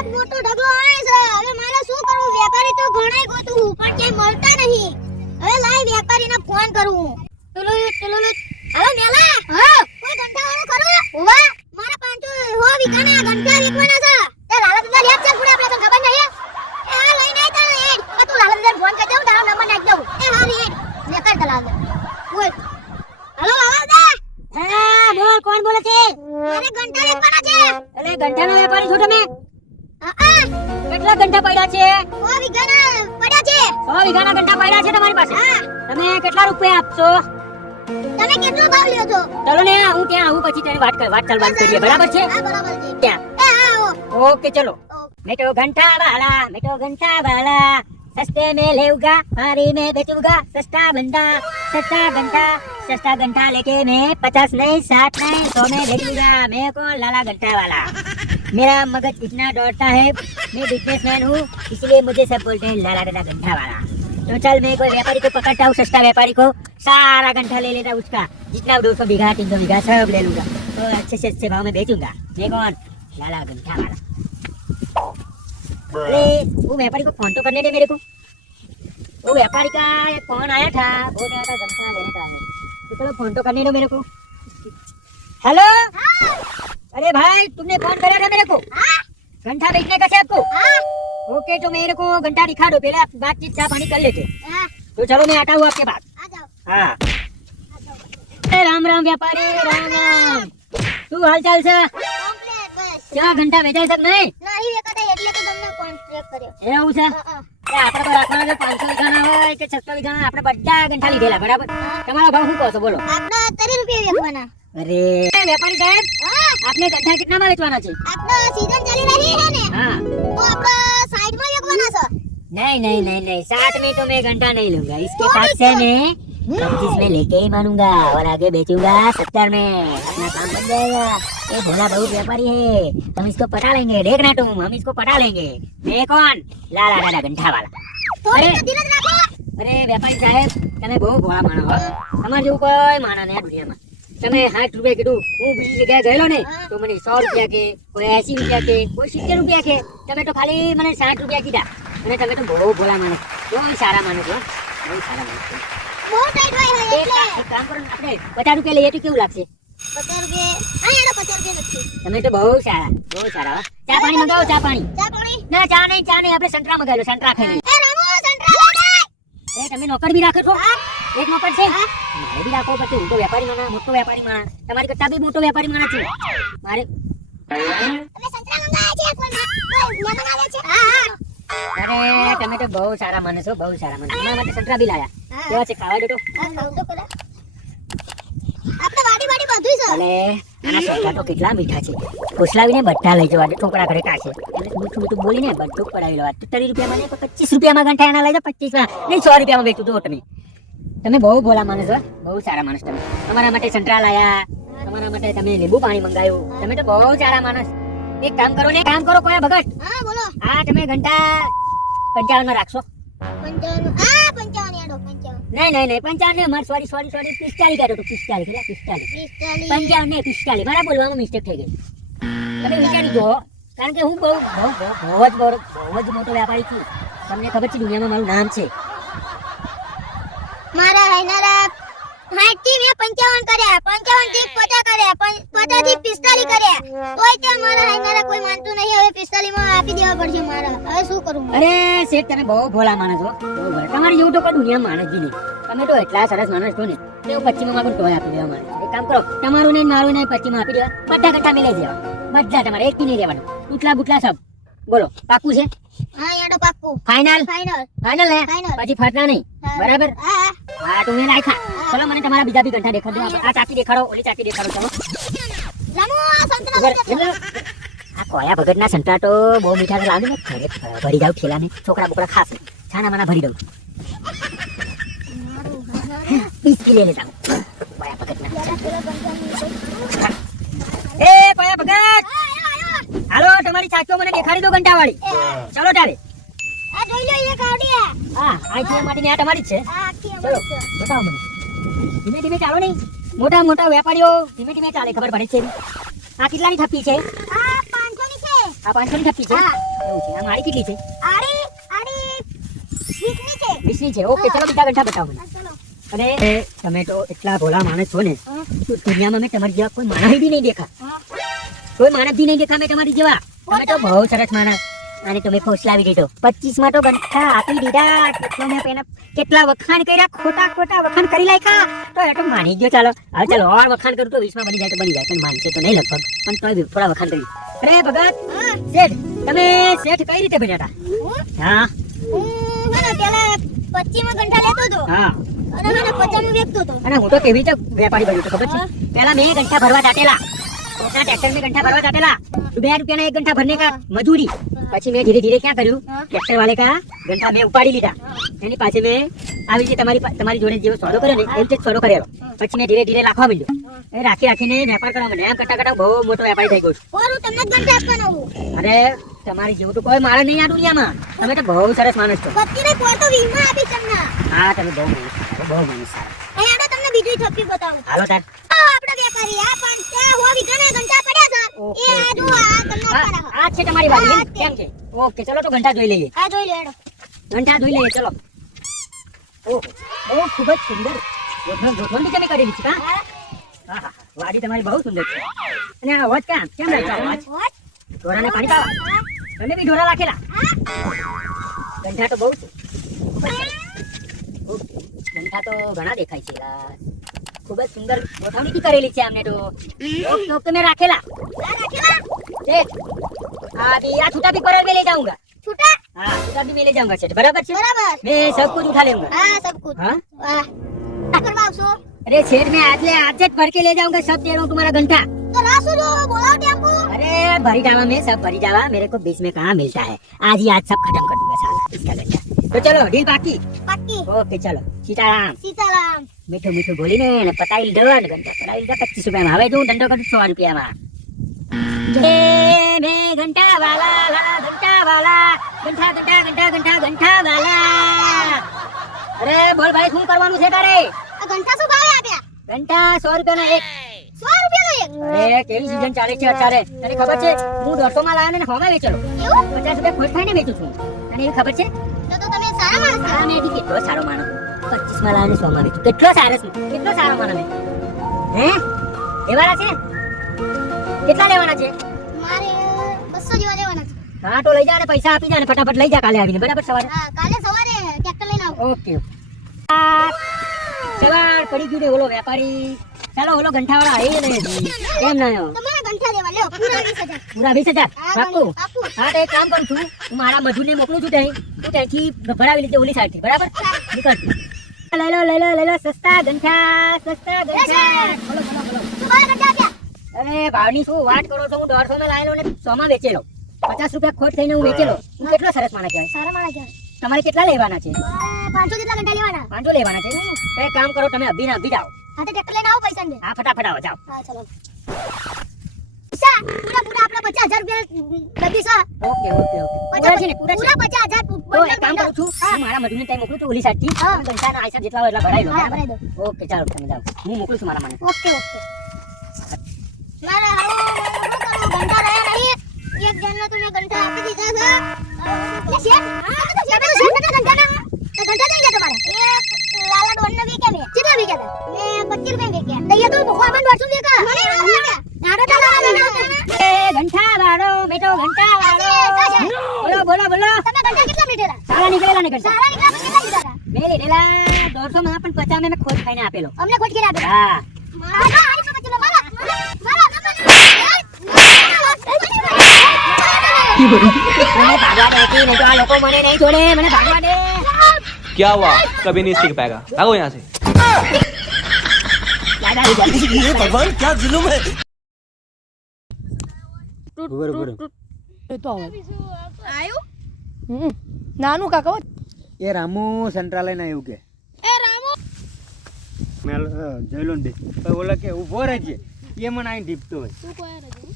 એક મોટો ઢગલો આવે છે. હવે મારે શું કરવું? વેપારી તો ઘણાય ગોતું પણ ક્યાંય મળતા નહીં. હવે લાય વેપારીને ફોન કરું. તુલુલુ તુલુલુ હલો મેલા હા. કોઈ ઘંટા વાળો કરો ઓવા મારા પાંચો હો વિકાના ઘંટા વેચવાના છે. તે લાલા દાદા લેપ છે પૂરા આપણે તને ખબર નહીં એ હા લઈને આય તારે એડ આ તું લાલા દાદા ફોન કરી દઉં તારો નંબર નાખ દઉં. એ હા એડ લે કર દે લાલા બોલ. હલો લાલા દાદા હા બોલ કોણ બોલે છે? અરે ઘંટા વેચવાના છે. અરે ઘંટાનો વેપારી છો તમે? પડ્યા છે? સો વીઘાના પડ્યા છે. સો વીઘાના ગંટા પડ્યા છે તમારી પાસે? તમે કેટલા રૂપિયા આપશો? તમે કેટલો ભાવ લ્યો છો? ચલો ને હું ત્યાં આવું પછી તેની વાત વાત ચાલવાની કરીએ. બરાબર છે? બરાબર છે. ત્યાં. ઓકે ચલો. મેટો ઘંટા વાળા મેટો ઘંટા વાળા સસ્તે મે લેવગા મારી મે બેચુગા. સસ્તા બંધા સસ્તા ઘંટા સસ્તા ઘંટા લેકે મે પચાસ નહીં સાઠ નહીં સો મે ભેજુગા મે કોણ લાલા ઘંટા વાળા मेरा मगज इतना दौड़ता है, मैं बिजनेसमैन हूँ, इसलिए मुझे सब बोलते हैं, लाला दादा घंटा वाला। तो चल, मैं कोई व्यापारी को पकड़ता हूँ, सस्ता व्यापारी को, सारा घंटा ले लेता हूँ उसका। जितना दो सौ बीघा, तीन सौ बीघा, सब ले लूँगा। तो अच्छे से अच्छे भाव में बेचूँगा। मैं कौन? लाला घंटा वाला। अरे, वो व्यापारी को फ़ोन तो करने दे मेरे को। वो व्यापारी का एक फ़ोन आया था बोल रहा था घंटा लेने का है। तो चलो, फ़ोन तो करने दो मेरे को। हेलो? अरे भाई तुमने फोन करा था मेरे को હા घंटा बेचने का है आपको હા ओके तो मेरे को घंटा दिखा दो पहले आप बातचीत चाय पानी कर लेते હા तो चलो मैं आता हूँ आपके पास આ જાઓ हाँ अरे राम राम व्यापारी राम राम શું હાલ ચાલ છે કમ્પ્લીટ બસ ક્યાં ઘંટા વેચાઈ શક નહીં નહીં વેકાતા એટલે તો તમને કોન્ટ્રાક્ટ કર્યો એવું છે હા, હા. એ આપણે તો રાખવાના છે પાંચસો વીઘાના હોય કે છસો વીઘાના આપણે બધા ઘંટા લીધેલા બરાબર તમારો ભાવ શું કહો છો બોલો આપને ત્રીસ રૂપિયા વેચવાના અરે વેપારી સાહેબ હા આપને ઘંટા કેટલામાં વેચવાના છે આપનો સીઝન ચાલી રહી है ને हाँ તો આપણે સાઈડમાં વેચવાના છે नहीं नहीं नहीं नहीं साठ में तो मैं घंटा नहीं लूंगा इसके पास से मैं पच्चीस में लेके ही मानूंगा और आगे बेचूंगा सत्तर में अपना काम बन जाएगा ये भोला बहुत व्यापारी है हम इसको पटा लेंगे देखना तुम हम इसको पटा लेंगे मैं कौन लाला दादा घंटा वाला થોડી અરે. તો ધીરજ રાખો અરે વેપારી સાહેબ તમે બહુ ભોળા માણો હો તમારે જેવું કોઈ માણસ નહીં આ દુનિયામાં તમે સાઠ રૂપિયા કીધું હું બીજી જગ્યાએ ગયેલો ને તો મને સો રૂપિયા કે કોઈ એસી રૂપિયા કે કોઈ સિત્તેર રૂપિયા કે તમે તો ખાલી મને સાઠ રૂપિયા કીધા. અને તમે તો બહુ ભોળા માનો બહુ સારા માનો છો બહુ સારા માનો છો. બહુ ટાઈટ હોય હોય એક કામ કરો આપણે પચાસ રૂપિયા લઈએ તો કેવું લાગશે? તમે તો બહુ સારા બહુ સારા ચા પાણી મંગાવો ચા પાણી. ચા પાણી? ના ચા નહીં ચા નહીં આપણે સંતરા મંગાવેલો સંતરા ખાઈ. અરે તમે નોકર બી રાખો છો? એક નોકર છે. મારે બી રાખવો પડશે. હું તો વેપારી માણા મોટો વેપારી માણસ તમારી કરતા બી મોટો વેપારી માણસ છું મારે તમે અરે તો બહુ સારા માણસો બહુ સારા માણસ. તમારા માટે સંતરા બી લાયા. કેવા છે ખાવા દો તો હા ખાવું તો આપણે વાડી વાડી બધું છે. અને આના સંતરા તો કેટલા મીઠા છે. ફોસલાવીને બધા લઈ જવા દે છોકરા ઘરે કાશે એટલે મીઠું મીઠું બોલીને બધું પડાવી લેવા ત્રીસ રૂપિયામાં નહીં પચીસ રૂપિયામાં ગંઠા એના લઈ જાઓ પચીસ નહીં સો રૂપિયામાં વેચું તો તમે તમે બહુ ભોલા માણસ હો. બહુ સારા માણસ તમે. તમારા માટે સંતરા લાયા તમારા માટે તમે લીંબુ પાણી મંગાવ્યું તમે તો બહુ સારા માણસ. એક કામ કરો ને એક કામ કરો કોયા ભગત? હા બોલો. આ તમે ઘંટા પંચાવનમાં રાખશો. પંચાવન હા પંચાવન યાડો પંચાવન. નહીં નહીં નહીં પંચાવન નહીં મારે સોરી સોરી સોરી પિસ્તાલી કહેતો હતો પિસ્તાલી કેટલા પિસ્તાલી પંચાવન નહીં પિસ્તાલી મારા બોલવામાં મિસ્ટેક થઈ ગઈ. તમે વિચારી જુઓ કારણ કે હું બહુ બહુ બહુ જ બહુ જ મોટો વ્યાપારી છું. તમને ખબર છે દુનિયામાં મારું નામ છે. મારા હાઈનારા સાઠથી મેં પંચાવન કર્યા પંચાવનથી પચાસ કર્યા પચાસથી પિસ્તાલીસ કર્યા. કોઈ તે મારા હાઈનારા કોઈ માનતું નહીં હવે પિસ્તાલીસમાં આપી દેવા પડશે મારા. હવે શું કરું અરે શેઠ તમે બહુ ભોળા માણસ હો. બહુ ભોળા. તમારી જેવું તો કોઈ દુનિયા માણસ જ નહીં. તમે તો એટલા સરસ માણસ છો ને. તો પશ્ચિમમાં પણ તોય આપી દેવા મારે એક કામ કરો તમારું નહીં મારું નહીં પશ્ચિમ આપી દેવા. બધા કરતા મિલાઈ દેવા. બધા તમારે એક નહીં રહેવાનું. ઉટલા બુટલા સબ. બોલો પાકું છે? હા એડો પાક્કું. ફાઇનલ ફાઇનલ ફાઇનલ ને? પછી ફરતા નહીં. બરાબર? હા હા તો મેં રાખ્યા ચલો મને તમારા બીજા બી ઘંટા દેખાડો આ ચાકી દેખાડો ઓલી ચાકી દેખાડો ચલો. આ કોયા ભગતના સંતરા તો બહુ મીઠા છે. લાવજો ને ઘરે ભરી જાવ ઠેલાને છોકરા બોકરા ખાસ છાના માના ભરી દઉં. પીસકી લઈ લેતા. કોયા ભગતના એ કોયા ભગત! હાલો તમારી ચાચો મને દેખાડી દો ઘંટા વાળી ચલો તારે આ જોઈ લો એક આવડી આ છે માટે આ તમારી જ છે. ચલો બતાવો મને. ધીમે ધીમે ચાલો નહીં. મોટા મોટા વેપારીઓ ધીમે ધીમે ચાલે ખબર પડે છે આ કેટલાની થપ્પી છે? આ 500 ની છે. આ પાંચસો ની થપ્પી છે? હા. એવું છે. આ મારી કેટલી છે? આડી છે. ઓકે ચલો બીજા ઘંટા બતાવો મને. અને તમે તો એટલા ભોળા માણસ છો ને તો દુનિયામાં મેં તમારી જેવા કોઈ માણસ બી નહીં દેખા. કોઈ માણસ બી નહીં દેખા મેં તમારી જેવા. તમે તો બહુ સરસ માણસ. અને તમે ફોસલાવી દીધો પચીસમાં તો ગંઠા આપી દીધા. કેટલો મેં પેલા કેટલા વખાણ કર્યા? ખોટા ખોટા વખાણ કરી લાયકા તો એ તો માની ગયો ચાલો. હવે ચાલો ઓર વખાણ કરું તો વીસમાં બની જાય તો બની જાય. પણ માનશે તો નહીં લગભગ. પણ તોય થોડા વખાણ કરી. અરે ભગત! શેઠ તમે શેઠ કઈ રીતે બન્યા હતા? હા? હું? હે ને ગંઠા લેતો હતો. હા. કેવી રીતે વેપારી બન્યો ખબર છે? પેલા મેં ઘંટા ભરવા દાટેલા ભરવા દાટેલા બે રૂપિયાના એક ઘંટા ભરને કા મજૂરી. પછી મેં ધીરે ધીરે ક્યાં કર્યું? ટ્રેક્ટર વાળે કા ગંઠા મેં ઉપાડી લીધા. એની પાસે મેં આવી રીતે તમારી તમારી જોડે જેવો સોદો કર્યો ને એમ જ સોદો કરેલો પછી મેં ધીરે ધીરે રાખવા માંડ્યો. એ રાખી રાખીને વેપાર કરવા માંડ્યો. એમ કરતા કરતા બહુ મોટો વેપારી થઈ ગયો છું. ઘંટા અરે તમારી જેવું તો કોઈ મારે નહીં આ દુનિયામાં. તમે તો બહુ સરસ માણસ છો. તો હા તમે બહુ બહુ માણસ સારા તમને બીજી થપ્પી બતાવું. હાલો તાર. આ વેપારી આ પણ ત્યાં હો વીઘાના ઘંટા પડ્યા સર એ આ જો આ તમને આ છે તમારી વાત. કેમ છે ઓકે ચલો તો ઘંટા જોઈ લઈએ. હા જોઈ લેડો ઘંટા જોઈ લઈએ ચલો. ઓહો બહુ ખૂબ જ સુંદર. ગોઠવણ ગોઠવણ બી તમે કરેલી છે હા? હા વાડી તમારી બહુ સુંદર છે. અને આ અવાજ કેમ કેમ આ અવાજ? ઢોરાને પાણી પાવા. તમે બી ઢોરા રાખેલા? ઘંટા તો બહુ છે. ઓકે. ઘંટા તો ઘણા દેખાય છે ખૂબ જ સુંદર ગોઠવણી કરેલી છે અમને તો. ઓકે ઓકે મેં રાખેલા. રાખેલા? हाँ अभी आ छुटा भी पर मैं ले जाऊंगा છૂટા हाँ छुटा भी मैं ले जाऊंगा सेठ बराबर से બરાબર मैं सब कुछ उठा लेऊंगा હા સબ કુછ हाँ વાહ આ કરવા આવશો अरे सेठ मैं आज ले आज से भर के ले जाऊंगा सब दे रहा हूँ तुम्हारा घंटा તો રાસુ જો બોલાવો ટેમ્પો अरे भरी जावा में सब भरी जावा मेरे को बीच में कहाँ मिलता है आज ही आज सब खत्म कर दूंगा साला इसका घंटा तो चलो डील बाकी પાક્કી ओके चलो सीताराम સીતારામ મીઠું મીઠું બોલીને અને પતાવી લીધો ને ઘંટા પતાવી લીધા પચીસ રૂપિયામાં હવે જો હું ધંધો કરું સો રૂપિયામાં એ મેં ઘંટા વાલા ઘંટા વાલા ઘંટા ઘંટા ઘંટા ઘંટા ઘંટા વાલા અરે બોલ ભાઈ શું કરવાનું છે તારે? ઘંટા શું ભાવે આપ્યા? ઘંટા સો રૂપિયાના એક. સો રૂપિયાનો એક? અરે કેવી સીઝન ચાલે છે અત્યારે? તને ખબર છે? હું દોઢસો માં લાવ્યો ને હોમાં વેચેલો. પચાસ રૂપિયા ખોટ ખાઈને વેચું છું. તને એવી ખબર છે? તો તો તમે સારા માણસ આ મેં કેટલો સારો માણસ. પચીસમાં લાવીને સો માં વેચું. કેટલો સારો છું? કેટલો સારો માણસ હે? એવા છે? કેટલા લેવાના છે? મારે 200 જેવા લેવાના છે. હા તો લઈ જા ને પૈસા આપી જા ને ફટાફટ લઈ જા કાલે આવીને બરાબર સવારે? હા કાલે સવારે ટ્રેક્ટર લઈને આવો. ઓકે સવાર પડી ગયું ને ઓલો વેપારી. ચાલો ઓલો ઘંટાવાળા આવી ને. કેમ ના આવ્યો તમારે ઘંટા લેવા. લ્યો પૂરા વીસ હજાર. પૂરા વીસ હજાર? હા, તો એક કામ કરું છું. હું મારા મજૂરને મોકલું છું ત્યાં. તું ત્યાંથી ભરાવી લીધે ઓલી સાઈડથી બરાબર? નીકળ. લઈ લો લઈ લો લઈ લો સસ્તા ઘંટા સસ્તા ઘંટા બોલો બોલો બોલો અરે ભાવની શું વાત કરો છો? હું દોઢસો માં લાયેલો ને સો માં વેચેલો. પચાસ રૂપિયા ખોટ થઈને હું વેચેલો. હું કેટલો સરસ માણસ કહેવાય. સારા માણસ કહેવાય. તમારે કેટલા લેવાના છે? પાંચસો જેટલા ઘંટા લેવાના. પાંચસો લેવાના છે? તો એક કામ કરો તમે અભી ને અભી જાઓ. હા તો ટ્રેક્ટર લઈને આવો પૈસા ને હા ફટાફટ આવો જાઓ. હા ચલો. પૂરા પૂરા આપણા પચાસ હજાર રૂપિયા સા ઓકે ઓકે ઓકે. પૂરા છે ને પૂરા પચાસ હજાર તો કામ કરું છું. હું. મારા મજૂરને ત્યાં મોકલું છું ઓલી સાઈડથી. હા. ઘંટાના આઈસા જેટલા હોય એટલા ભરાઈ બરાબર? ભરાઈ દો. ઓકે ચાલો તમે જાઓ. હું મોકલું છું મારા મને ઓકે ઓકે. મારે હાલો શું કરું ઘંટા રહ્યા નહીં. એક જણને તો ઘંટા આપી દીધા છે. શેઠ હા તો શેઠ તો શેઠ ઘંટા ના તો ઘંટા દઈ ગયા તમારે? એક લાલા ડોન ને વેચ્યા મેં. કેટલા વેચ્યા હતા? મેં 25 રૂપિયા વેચ્યા દઈએ તો ભગવાન દોઢસો વેચા મને એવું લાગે નાડો તો લાગે એ ઘંટા વાળો બેટો ઘંટા વાળો બોલો બોલો બોલો. તમે ઘંટા કેટલા લીધેલા સારા નીકળેલા ને ઘંટા સારા નીકળ્યા કેટલા લીધા હતા? લીધેલા દોઢસો માં પણ પચાસ મેં ખોટ ખાઈને આપેલો. અમને ખોટ કરી આપી હા મારા આની પર ચલો મારા મને ભાગવા દે કે નહીં તો આ લોકો મને નહીં છોડે મને ભાગવા દે क्या हुआ कभी नहीं सीख पाएगा भागो यहाँ से દાદા જલ્દી भगवान क्या जुलुम है નાનું કાકા એ રામુ સંતરા લઈને આવ્યું કે એ રામુ મેં જોઈ લો ને દે ઓલા કે ઊભો રહેજે એ મને અહીં ટીપતો હોય તું કોઈ રહેજે